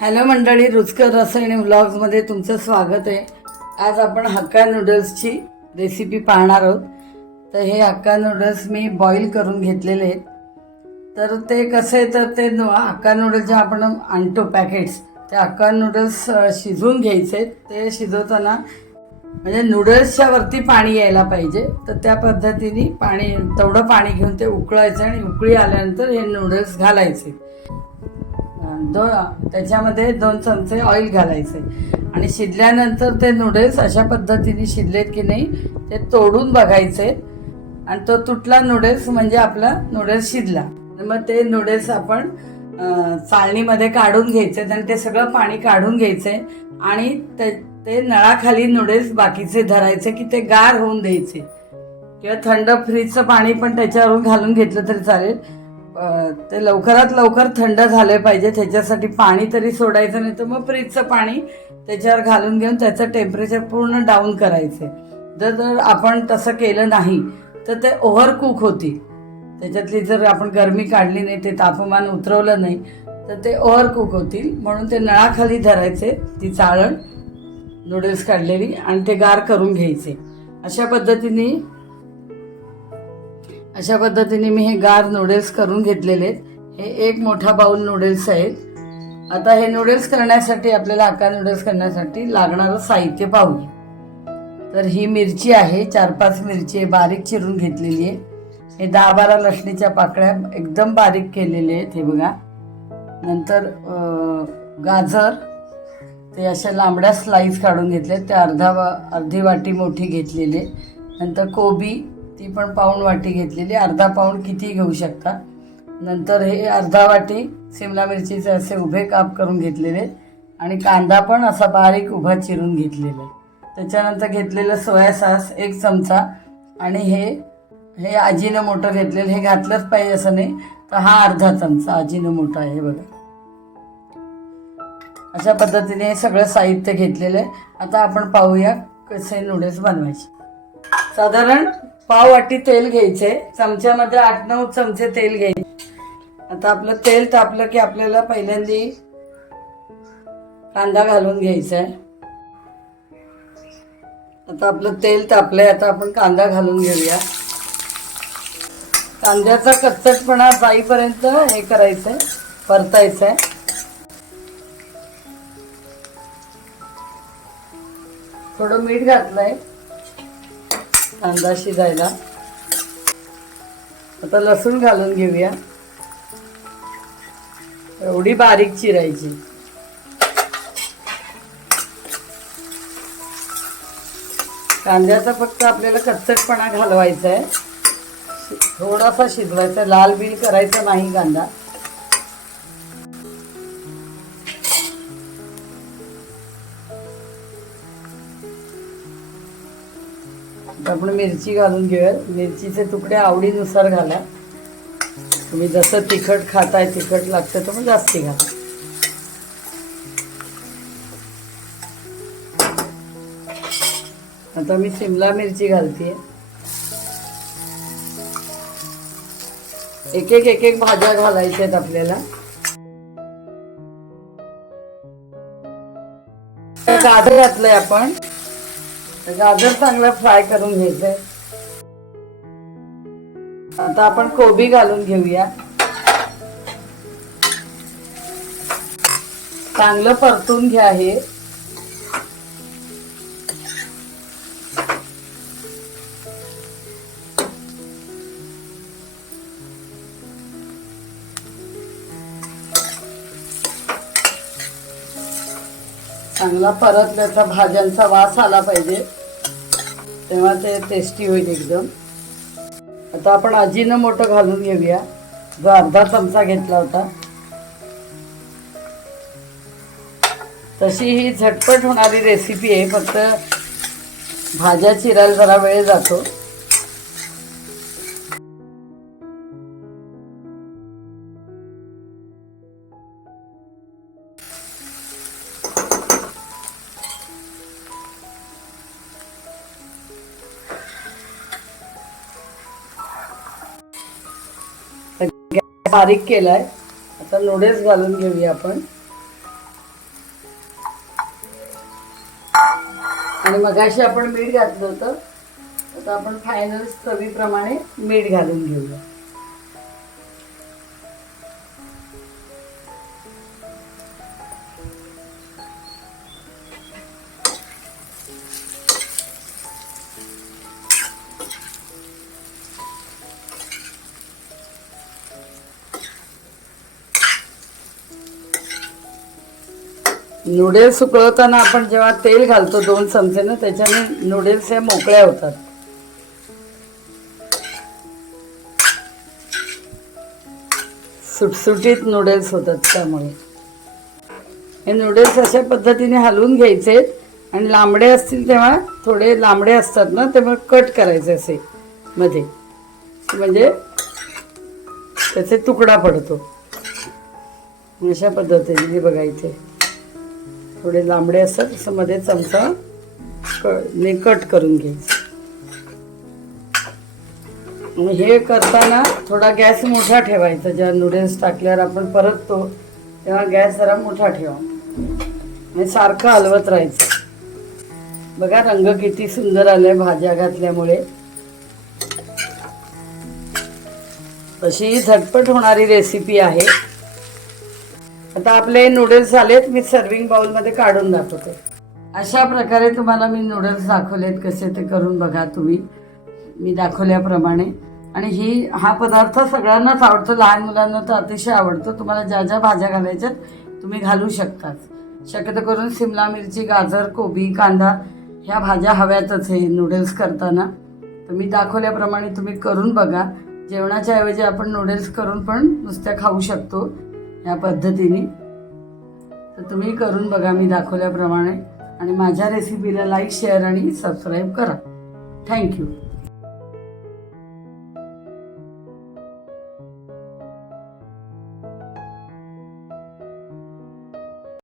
Hello मंडळी रुचकर रसायने व्लॉग्समध्ये तुमचं स्वागत आहे. आज आपण हक्का नूडल्सची रेसिपी पाहणार आहोत. तर हे हक्का नूडल्स मी बॉईल करून घेतलेले आहेत. तर ते कसं आहे तर ते हक्का नूडल्स जे आपण आणतो पॅकेट्स ते हक्का नूडल्स शिजवून घ्यायचे ते शिजवताना म्हणजे नूडल्सच्या वरती पाणी यायला पाहिजे. तर त्या पद्धतीने पाणी तेवढं पाणी घेऊन ते उकळायचं आणि उकळी आल्यानंतर हे नूडल्स घालायचे. दोन त्याच्यामध्ये दोन चमचे ऑइल घालायचे. आणि शिजल्यानंतर ते नूडल्स अशा पद्धतीने शिजलेत की नाही ते तोडून बघायचे. आणि तो तुटला नूडल्स म्हणजे आपला नूडल्स शिजला. मग ते नूडल्स आपण चाळणीमध्ये काढून घ्यायचे आणि ते सगळं पाणी काढून घ्यायचे. आणि ते ते नळाखाली नूडल्स बाकीचे धरायचे की ते गार होऊन द्यायचे. किंवा थंड फ्रीजचं पाणी पण त्याच्यावरून घालून घेतलं तरी चालेल. ते लवकरात लवकर थंड झाले पाहिजे. त्याच्यासाठी पाणी तरी सोडायचं नाही तर मग फ्रीजचं पाणी त्याच्यावर घालून घेऊन त्याचं टेम्परेचर पूर्ण डाऊन करायचे. जर जर आपण तसं केलं नाही तर ते ओव्हर कुक होतील त्याच्यातली जर आपण गरमी काढली नाही ते तापमान उतरवलं नाही तर ते ओव्हर कुक होतील. म्हणून ते नळाखाली धरायचे ती चाळण नूडल्स काढलेली आणि ते गार करून घ्यायचे. अशा पद्धतीने अशा पद्धतीने मी हे गार नूडल्स करून घेतलेले आहेत. हे एक मोठा बाउल नूडल्स आहेत आता हे नूडल्स करण्यासाठी आपल्याला आकार नूडल्स करण्यासाठी लागणारं साहित्य पाहूया. तर ही मिरची आहे चार पाच मिरची आहे बारीक चिरून घेतलेली आहे. हे दहा बारा लसणीच्या पाकळ्या एकदम बारीक केलेले आहेत हे बघा. नंतर गाजर. ते अशा लांबड्या स्लाईस काढून घेतले ते अर्धा वा अर्धी वाटी मोठी घेतलेले नंतर कोबी. ती पण पाऊण वाटी घेतलेली. अर्धा पाऊण किती घेऊ शकता? नंतर हे अर्धा वाटी सिमला मिरचीचे असे उभे काप करून घेतलेले. आणि कांदा पण असा बारीक उभा चिरून घेतलेला. आहे त्याच्यानंतर घेतलेलं सोया सॉस एक चमचा. आणि हे हे आजीनं मोठं घेतलेलं हे घातलंच पाहिजे असं नाही तर हा अर्धा चमचा आजीनं मोठा आहे हे बघा. अशा पद्धतीने हे सगळं साहित्य घेतलेलं आहे. आता आपण पाहूया कसे नूडल्स बनवायचे. साधारण पाव वाटी तेल घ्यायचे चमच्यामध्ये आठ नऊ चमचे तेल घ्यायचे. आता आपलं तेल तापलं की आपल्याला पहिल्यांदा कांदा घालून घ्यायचा आहे आता आपलं तेल तापलंय आता आपण कांदा घालून घेऊया. कांद्याचा कच्चटपणा जाईपर्यंत हे करायचंय परतायचंय. थोडं मीठ घातलंय. कांदा शिजायला. आता लसूण घालून घेऊया. एवढी बारीक चिरायची. कांद्याचा फक्त आपल्याला कच्चटपणा घालवायचा आहे थोडासा शिजवायचा. लाल बिल करायचा नाही कांदा. आपण मिरची घालून घेऊया मिरचीचे तुकडे आवडीनुसार घाला. तुम्ही जसं तिखट खाताय तिखट लागतं तर मग जास्ती घाला. आता मी शिमला मिरची घालते एक एक एक एक भाज्या घालायच्या आहेत आपल्याला. गाजर घातलंय आपण. म्हणजे गाजर चांगलं फ्राय करून घ्यायचंय. आता आपण कोबी घालून घेऊया. चांगलं परतून घ्या हे. चांगला परतल्याचा भाज्यांचा वास आला पाहिजे. तेव्हा ते टेस्टी होईल एकदम. आता आपण आजीनं मोठं घालून घेऊया. जो अर्धा चमचा घेतला होता. तशी ही झटपट होणारी रेसिपी आहे. फक्त भाज्या चिरायला जरा वेळ जातो. बारीक केलाय. आता नूडल्स घालून घेऊया आपण. आणि मगाशी आपण मीठ घातलं होतं. आता आपण फायनल चवीप्रमाणे मीठ घालून घेऊया. नूडल्स उकळवताना आपण जेव्हा तेल घालतो दोन चमचे ना त्याच्याने नूडल्स ह्या मोकळ्या होतात. सुटसुटीत नूडल्स होतात त्यामुळे. हे नूडल्स अशा पद्धतीने हलवून घ्यायचे आणि लांबडे असतील तेव्हा थोडे लांबडे असतात ना तेव्हा कट करायचे असे मध्ये. म्हणजे त्याचे तुकडा पडतो. अशा पद्धतीने हे बघा इथे. थोडे लांबडे असतात असं मध्ये चमचा क- ने कट करून घ्यायचं मग हे करताना थोडा गॅस मोठा ठेवायचा जेव्हा नूडल्स टाकल्यावर आपण परततो तेव्हा गॅस जरा मोठा ठेवा. आणि सारखं हलवत राहायचं. बघा रंग किती सुंदर आलाय भाज्या घातल्यामुळे. तशी ही झटपट होणारी रेसिपी आहे. आता आपले नूडल्स झालेत मी सर्विंग बाउलमध्ये काढून दाखवते. अशा प्रकारे तुम्हाला मी नूडल्स दाखवलेत कसे ते करून बघा तुम्ही. मी दाखवल्याप्रमाणे. आणि ही हा पदार्थ सगळ्यांनाच आवडतो लहान मुलांना तर अतिशय आवडतो. तुम्हाला ज्या ज्या भाज्या घालायच्यात तुम्ही घालू शकताच शक्यतो करून सिमला मिरची गाजर कोबी कांदा ह्या भाज्या हव्यातच हे नूडल्स करताना. तर मी दाखवल्याप्रमाणे तुम्ही करून बघा. जेवणाच्या ऐवजी आपण नूडल्स करून पण नुसत्या खाऊ शकतो. ह्या पद्धतीने. तर तुम्ही करून बघा मी दाखवल्याप्रमाणे. आणि माझ्या रेसिपीला लाईक शेअर आणि सबस्क्राईब करा. Thank you